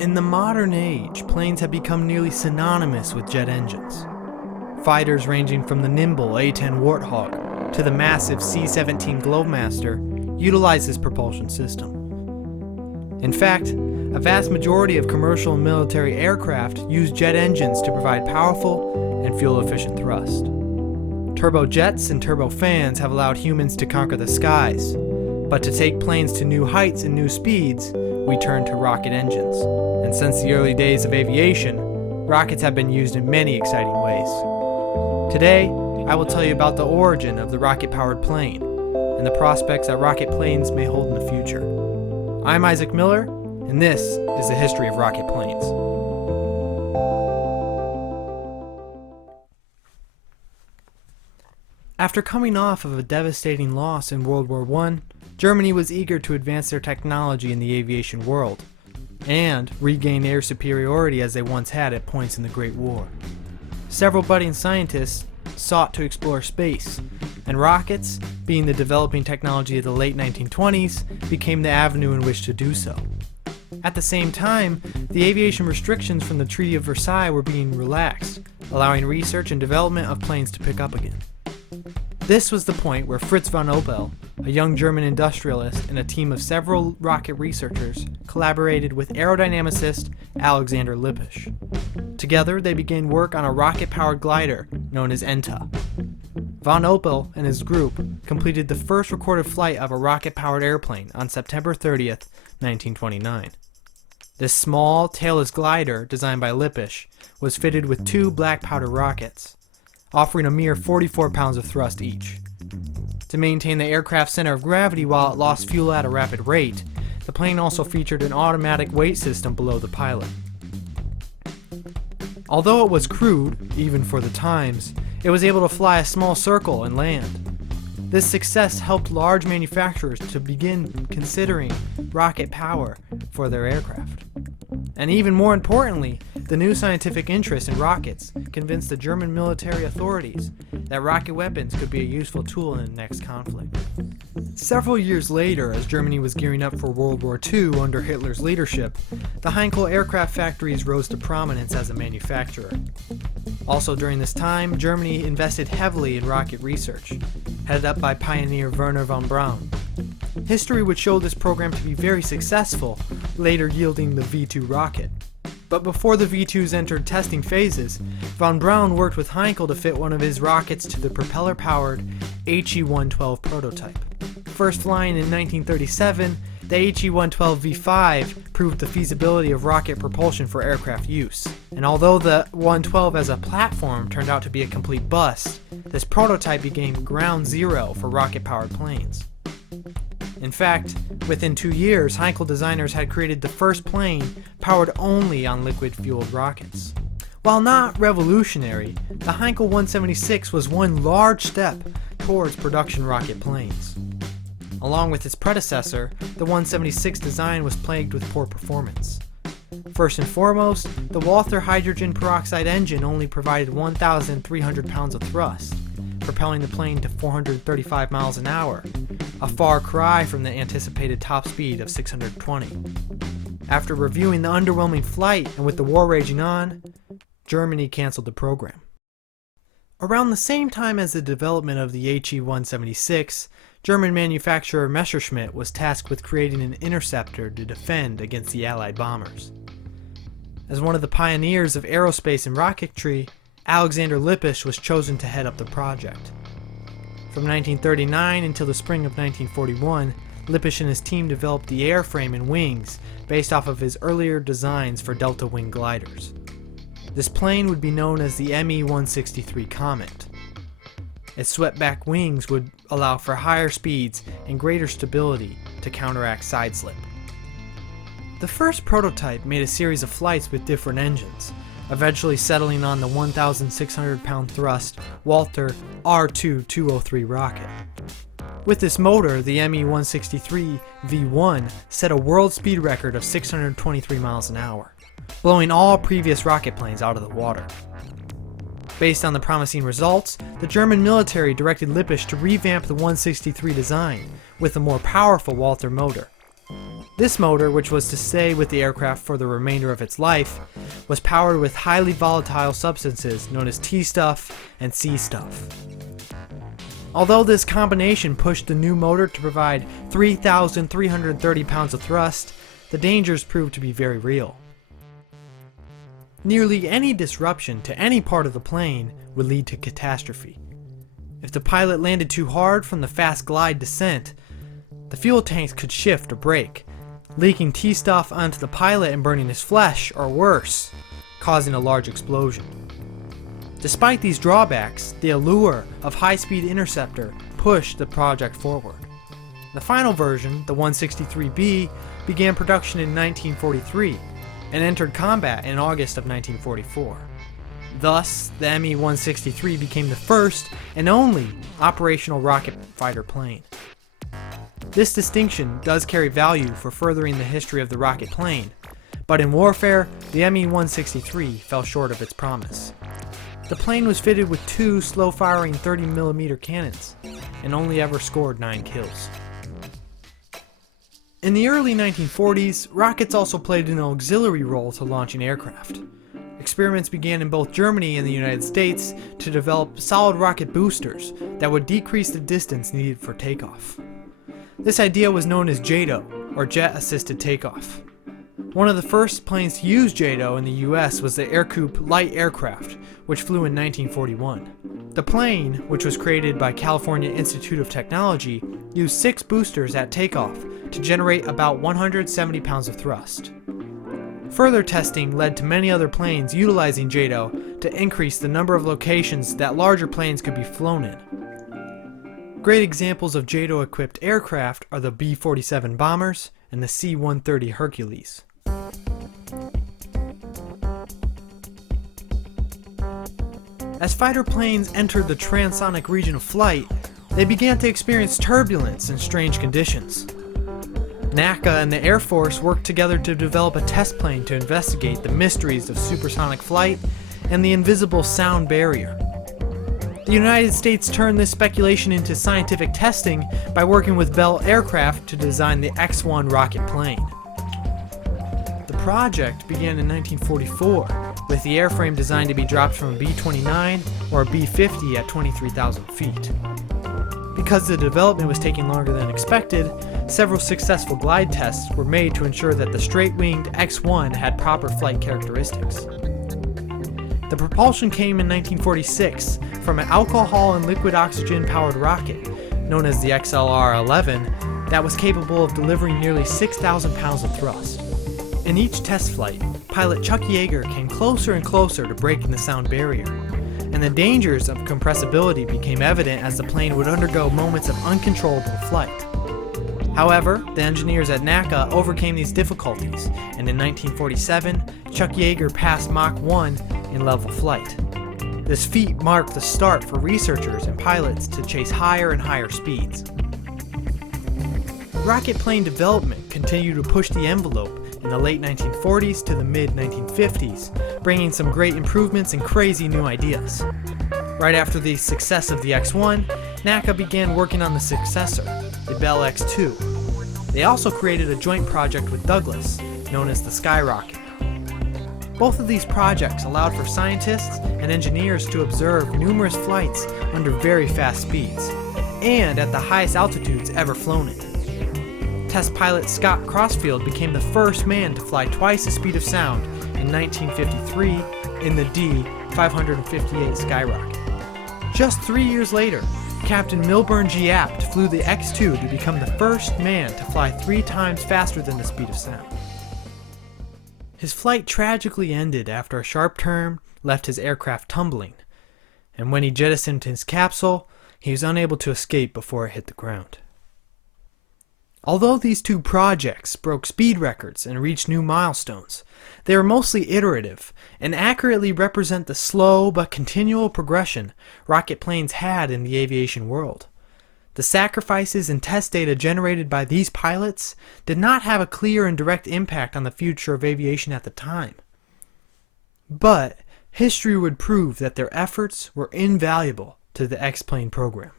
In the modern age, planes have become nearly synonymous with jet engines. Fighters ranging from the nimble A-10 Warthog to the massive C-17 Globemaster utilize this propulsion system. In fact, a vast majority of commercial and military aircraft use jet engines to provide powerful and fuel-efficient thrust. Turbojets and turbofans have allowed humans to conquer the skies, but to take planes to new heights and new speeds, we turn to rocket engines. And since the early days of aviation, rockets have been used in many exciting ways. Today, I will tell you about the origin of the rocket-powered plane and the prospects that rocket planes may hold in the future. I'm Isaac Miller, and this is the history of rocket planes. After coming off of a devastating loss in World War I, Germany was eager to advance their technology in the aviation world and regain air superiority as they once had at points in the Great War. Several budding scientists sought to explore space, and rockets, being the developing technology of the late 1920s, became the avenue in which to do so. At the same time, the aviation restrictions from the Treaty of Versailles were being relaxed, allowing research and development of planes to pick up again. This was the point where Fritz von Opel, a young German industrialist and a team of several rocket researchers, collaborated with aerodynamicist Alexander Lepage. Together, they began work on a rocket-powered glider known as ENTA. Von Opel and his group completed the first recorded flight of a rocket-powered airplane on September 30th, 1929. This small, tailless glider, designed by Lepage, was fitted with two black powder rockets, offering a mere 44 pounds of thrust each. To maintain the aircraft's center of gravity while it lost fuel at a rapid rate, the plane also featured an automatic weight system below the pilot. Although it was crude, even for the times, it was able to fly a small circle and land. This success helped large manufacturers to begin considering rocket power for their aircraft. And even more importantly, the new scientific interest in rockets convinced the German military authorities that rocket weapons could be a useful tool in the next conflict. Several years later, as Germany was gearing up for World War II under Hitler's leadership, the Heinkel aircraft factories rose to prominence as a manufacturer. Also during this time, Germany invested heavily in rocket research, headed up by pioneer Wernher von Braun. History would show this program to be very successful, later yielding the V-2 rocket. But before the V-2s entered testing phases, von Braun worked with Heinkel to fit one of his rockets to the propeller-powered HE-112 prototype. First flying in 1937, the HE-112 V5 proved the feasibility of rocket propulsion for aircraft use. And although the 112 as a platform turned out to be a complete bust, this prototype became ground zero for rocket-powered planes. In fact, within 2 years, Heinkel designers had created the first plane powered only on liquid-fueled rockets. While not revolutionary, the Heinkel 176 was one large step towards production rocket planes. Along with its predecessor, the 176 design was plagued with poor performance. First and foremost, the Walther hydrogen peroxide engine only provided 1,300 pounds of thrust, propelling the plane to 435 miles an hour, a far cry from the anticipated top speed of 620. After reviewing the underwhelming flight and with the war raging on, Germany canceled the program. Around the same time as the development of the HE-176, German manufacturer Messerschmitt was tasked with creating an interceptor to defend against the Allied bombers. As one of the pioneers of aerospace and rocketry, Alexander Lepage was chosen to head up the project. From 1939 until the spring of 1941, Lepage and his team developed the airframe and wings based off of his earlier designs for delta wing gliders. This plane would be known as the Me-163 Comet. Its swept-back wings would allow for higher speeds and greater stability to counteract side slip. The first prototype made a series of flights with different engines, eventually settling on the 1,600-pound thrust Walther R2-203 rocket. With this motor, the Me-163 V1 set a world speed record of 623 miles an hour, blowing all previous rocket planes out of the water. Based on the promising results, the German military directed Lepage to revamp the 163 design with a more powerful Walther motor. This motor, which was to stay with the aircraft for the remainder of its life, was powered with highly volatile substances known as T-stuff and C-stuff. Although this combination pushed the new motor to provide 3,330 pounds of thrust, the dangers proved to be very real. Nearly any disruption to any part of the plane would lead to catastrophe. If the pilot landed too hard from the fast glide descent, the fuel tanks could shift or break, leaking T-stuff onto the pilot and burning his flesh, or worse, causing a large explosion. Despite these drawbacks, the allure of high-speed interceptor pushed the project forward. The final version, the 163B, began production in 1943 and entered combat in August of 1944. Thus, the Me-163 became the first and only operational rocket fighter plane. This distinction does carry value for furthering the history of the rocket plane, but in warfare, the Me-163 fell short of its promise. The plane was fitted with two slow-firing 30mm cannons and only ever scored 9 kills. In the early 1940s, rockets also played an auxiliary role to launching aircraft. Experiments began in both Germany and the United States to develop solid rocket boosters that would decrease the distance needed for takeoff. This idea was known as JATO, or Jet Assisted Takeoff. One of the first planes to use JATO in the US was the Ercoupe light aircraft, which flew in 1941. The plane, which was created by California Institute of Technology, used 6 boosters at takeoff to generate about 170 pounds of thrust. Further testing led to many other planes utilizing JATO to increase the number of locations that larger planes could be flown in. Great examples of JATO-equipped aircraft are the B-47 bombers and the C-130 Hercules. As fighter planes entered the transonic region of flight, they began to experience turbulence and strange conditions. NACA and the Air Force worked together to develop a test plane to investigate the mysteries of supersonic flight and the invisible sound barrier. The United States turned this speculation into scientific testing by working with Bell Aircraft to design the X-1 rocket plane. The project began in 1944, with the airframe designed to be dropped from a B-29 or a B-50 at 23,000 feet. Because the development was taking longer than expected, several successful glide tests were made to ensure that the straight-winged X-1 had proper flight characteristics. The propulsion came in 1946 from an alcohol and liquid oxygen powered rocket, known as the XLR-11, that was capable of delivering nearly 6,000 pounds of thrust. In each test flight, pilot Chuck Yeager came closer and closer to breaking the sound barrier, and the dangers of compressibility became evident as the plane would undergo moments of uncontrollable flight. However, the engineers at NACA overcame these difficulties, and in 1947, Chuck Yeager passed Mach 1 in level flight. This feat marked the start for researchers and pilots to chase higher and higher speeds. Rocket plane development continued to push the envelope in the late 1940s to the mid-1950s, bringing some great improvements and crazy new ideas. Right after the success of the X-1, NACA began working on the successor, the Bell X-2. They also created a joint project with Douglas, known as the Skyrocket. Both of these projects allowed for scientists and engineers to observe numerous flights under very fast speeds, and at the highest altitudes ever flown at. Test pilot Scott Crossfield became the first man to fly twice the speed of sound in 1953 in the D-558 Skyrocket. Just 3 years later, Captain Milburn G. Apt flew the X-2 to become the first man to fly 3 times faster than the speed of sound. His flight tragically ended after a sharp turn left his aircraft tumbling, and when he jettisoned his capsule, he was unable to escape before it hit the ground. Although these 2 projects broke speed records and reached new milestones, they are mostly iterative and accurately represent the slow but continual progression rocket planes had in the aviation world. The sacrifices and test data generated by these pilots did not have a clear and direct impact on the future of aviation at the time. But history would prove that their efforts were invaluable to the X-plane program.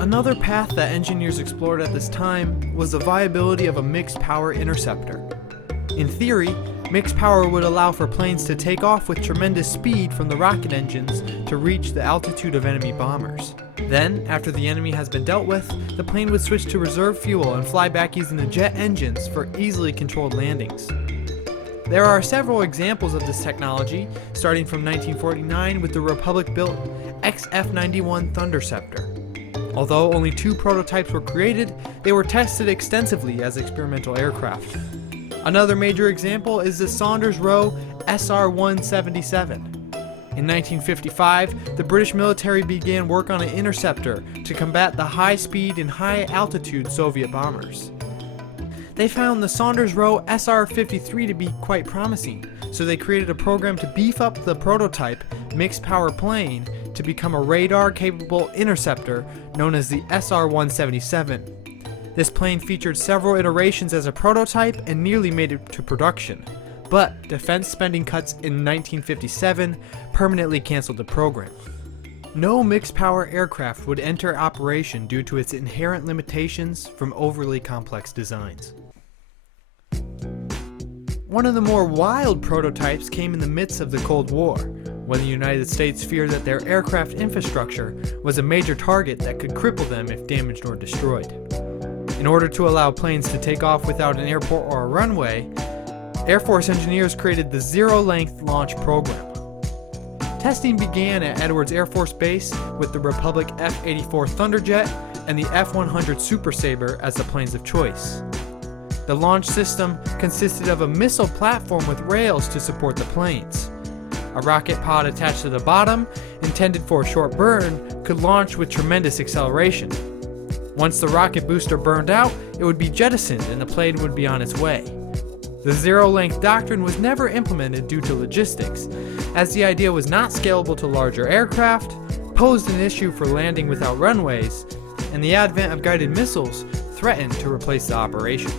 Another path that engineers explored at this time was the viability of a mixed power interceptor. In theory, mixed power would allow for planes to take off with tremendous speed from the rocket engines to reach the altitude of enemy bombers. Then, after the enemy has been dealt with, the plane would switch to reserve fuel and fly back using the jet engines for easily controlled landings. There are several examples of this technology, starting from 1949 with the Republic-built XF-91 Thunderceptor. Although only 2 prototypes were created, they were tested extensively as experimental aircraft. Another major example is the Saunders-Roe SR-177. In 1955, the British military began work on an interceptor to combat the high-speed and high-altitude Soviet bombers. They found the Saunders-Roe SR-53 to be quite promising, so they created a program to beef up the prototype mixed-power plane to become a radar-capable interceptor known as the SR-177. This plane featured several iterations as a prototype and nearly made it to production, but defense spending cuts in 1957 permanently canceled the program. No mixed-power aircraft would enter operation due to its inherent limitations from overly complex designs. One of the more wild prototypes came in the midst of the Cold War, when the United States feared that their aircraft infrastructure was a major target that could cripple them if damaged or destroyed. In order to allow planes to take off without an airport or a runway, Air Force engineers created the Zero-Length Launch Program. Testing began at Edwards Air Force Base with the Republic F-84 Thunderjet and the F-100 Super Sabre as the planes of choice. The launch system consisted of a missile platform with rails to support the planes. A rocket pod attached to the bottom, intended for a short burn, could launch with tremendous acceleration. Once the rocket booster burned out, it would be jettisoned and the plane would be on its way. The zero-length doctrine was never implemented due to logistics, as the idea was not scalable to larger aircraft, posed an issue for landing without runways, and the advent of guided missiles threatened to replace the operation.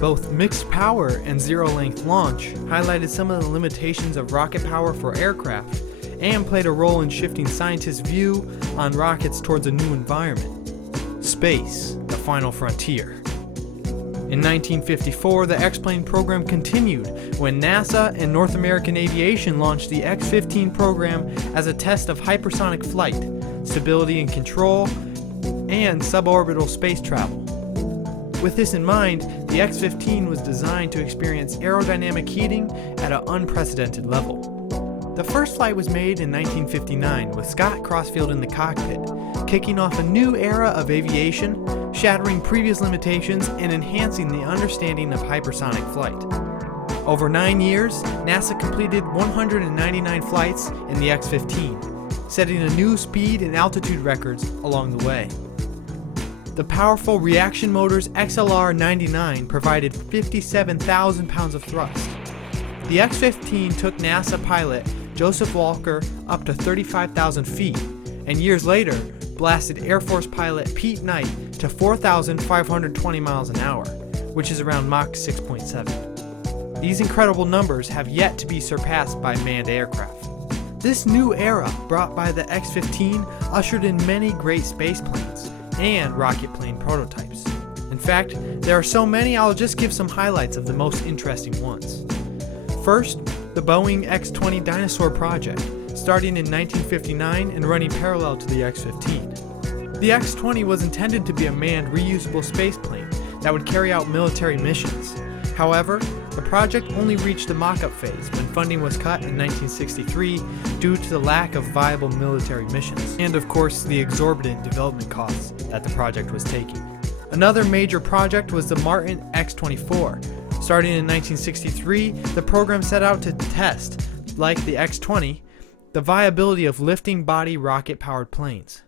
Both mixed power and zero-length launch highlighted some of the limitations of rocket power for aircraft and played a role in shifting scientists' view on rockets towards a new environment. Space, the final frontier. In 1954, the X-plane program continued when NASA and North American Aviation launched the X-15 program as a test of hypersonic flight, stability and control, and suborbital space travel. With this in mind, the X-15 was designed to experience aerodynamic heating at an unprecedented level. The first flight was made in 1959 with Scott Crossfield in the cockpit, kicking off a new era of aviation, shattering previous limitations and enhancing the understanding of hypersonic flight. Over 9 years, NASA completed 199 flights in the X-15, setting a new speed and altitude records along the way. The powerful reaction motors XLR-99 provided 57,000 pounds of thrust. The X-15 took NASA pilot Joseph Walker up to 35,000 feet, and years later, blasted Air Force pilot Pete Knight to 4,520 miles an hour, which is around Mach 6.7. These incredible numbers have yet to be surpassed by manned aircraft. This new era brought by the X-15 ushered in many great space planes and rocket plane prototypes. In fact, there are so many I'll just give some highlights of the most interesting ones. First, the Boeing X-20 Dinosaur project, starting in 1959 and running parallel to the X-15. The X-20 was intended to be a manned, reusable spaceplane that would carry out military missions. However, the project only reached the mock-up phase when funding was cut in 1963 due to the lack of viable military missions, and of course the exorbitant development costs that the project was taking. Another major project was the Martin X-24. Starting in 1963, the program set out to test, like the X-20, the viability of lifting body rocket-powered planes.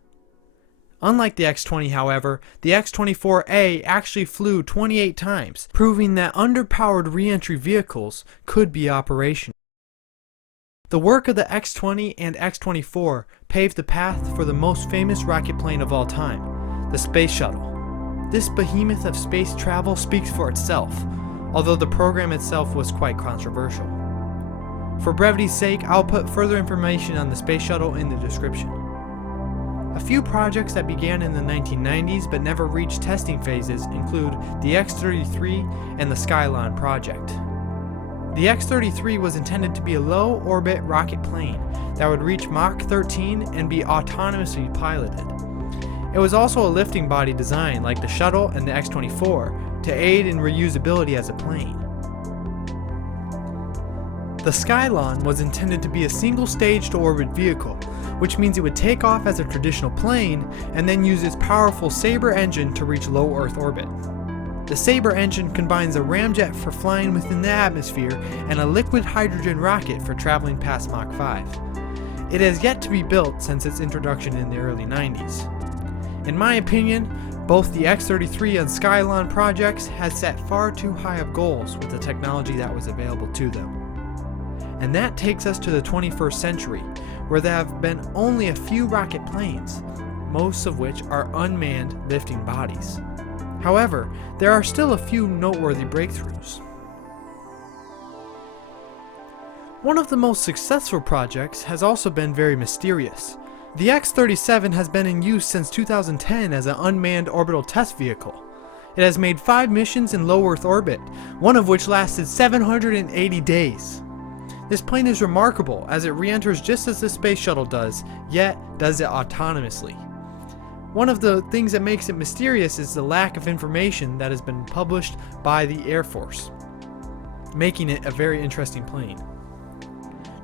Unlike the X-20, however, the X-24A actually flew 28 times, proving that underpowered re-entry vehicles could be operational. The work of the X-20 and X-24 paved the path for the most famous rocket plane of all time, the Space Shuttle. This behemoth of space travel speaks for itself, although the program itself was quite controversial. For brevity's sake, I'll put further information on the Space Shuttle in the description. A few projects that began in the 1990s but never reached testing phases include the X-33 and the Skylon project. The X-33 was intended to be a low-orbit rocket plane that would reach Mach 13 and be autonomously piloted. It was also a lifting body design like the Shuttle and the X-24 to aid in reusability as a plane. The Skylon was intended to be a single-stage to orbit vehicle, which means it would take off as a traditional plane and then use its powerful Sabre engine to reach low Earth orbit. The Sabre engine combines a ramjet for flying within the atmosphere and a liquid hydrogen rocket for traveling past Mach 5. It has yet to be built since its introduction in the early 90s. In my opinion, both the X-33 and Skylon projects had set far too high of goals with the technology that was available to them. And that takes us to the 21st century, where there have been only a few rocket planes, most of which are unmanned lifting bodies. However, there are still a few noteworthy breakthroughs. One of the most successful projects has also been very mysterious. The X-37 has been in use since 2010 as an unmanned orbital test vehicle. It has made 5 missions in low Earth orbit, one of which lasted 780 days. This plane is remarkable as it re-enters just as the space shuttle does, yet does it autonomously. One of the things that makes it mysterious is the lack of information that has been published by the Air Force, making it a very interesting plane.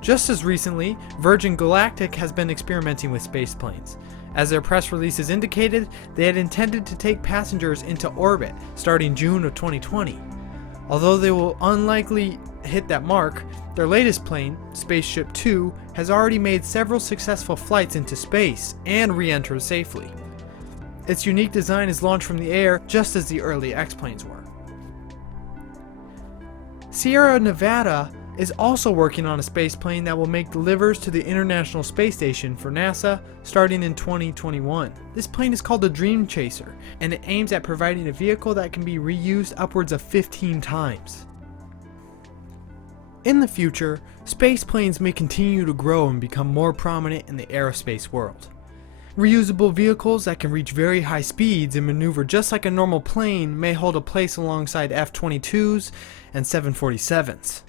Just as recently, Virgin Galactic has been experimenting with space planes. As their press releases indicated, they had intended to take passengers into orbit starting June of 2020. Although they will unlikely hit that mark, their latest plane, Spaceship Two, has already made several successful flights into space and re-entered safely. Its unique design is launched from the air just as the early X-planes were. Sierra Nevada is also working on a spaceplane that will make delivers to the International Space Station for NASA starting in 2021. This plane is called the Dream Chaser, and it aims at providing a vehicle that can be reused upwards of 15 times. In the future, space planes may continue to grow and become more prominent in the aerospace world. Reusable vehicles that can reach very high speeds and maneuver just like a normal plane may hold a place alongside F-22s and 747s.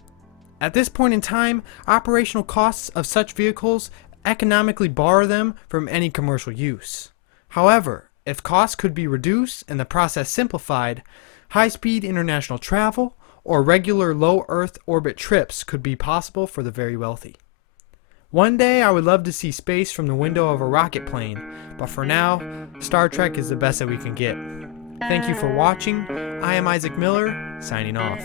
At this point in time, operational costs of such vehicles economically bar them from any commercial use. However, if costs could be reduced and the process simplified, high-speed international travel or regular low Earth orbit trips could be possible for the very wealthy. One day I would love to see space from the window of a rocket plane, but for now, Star Trek is the best that we can get. Thank you for watching. I am Isaac Miller, signing off.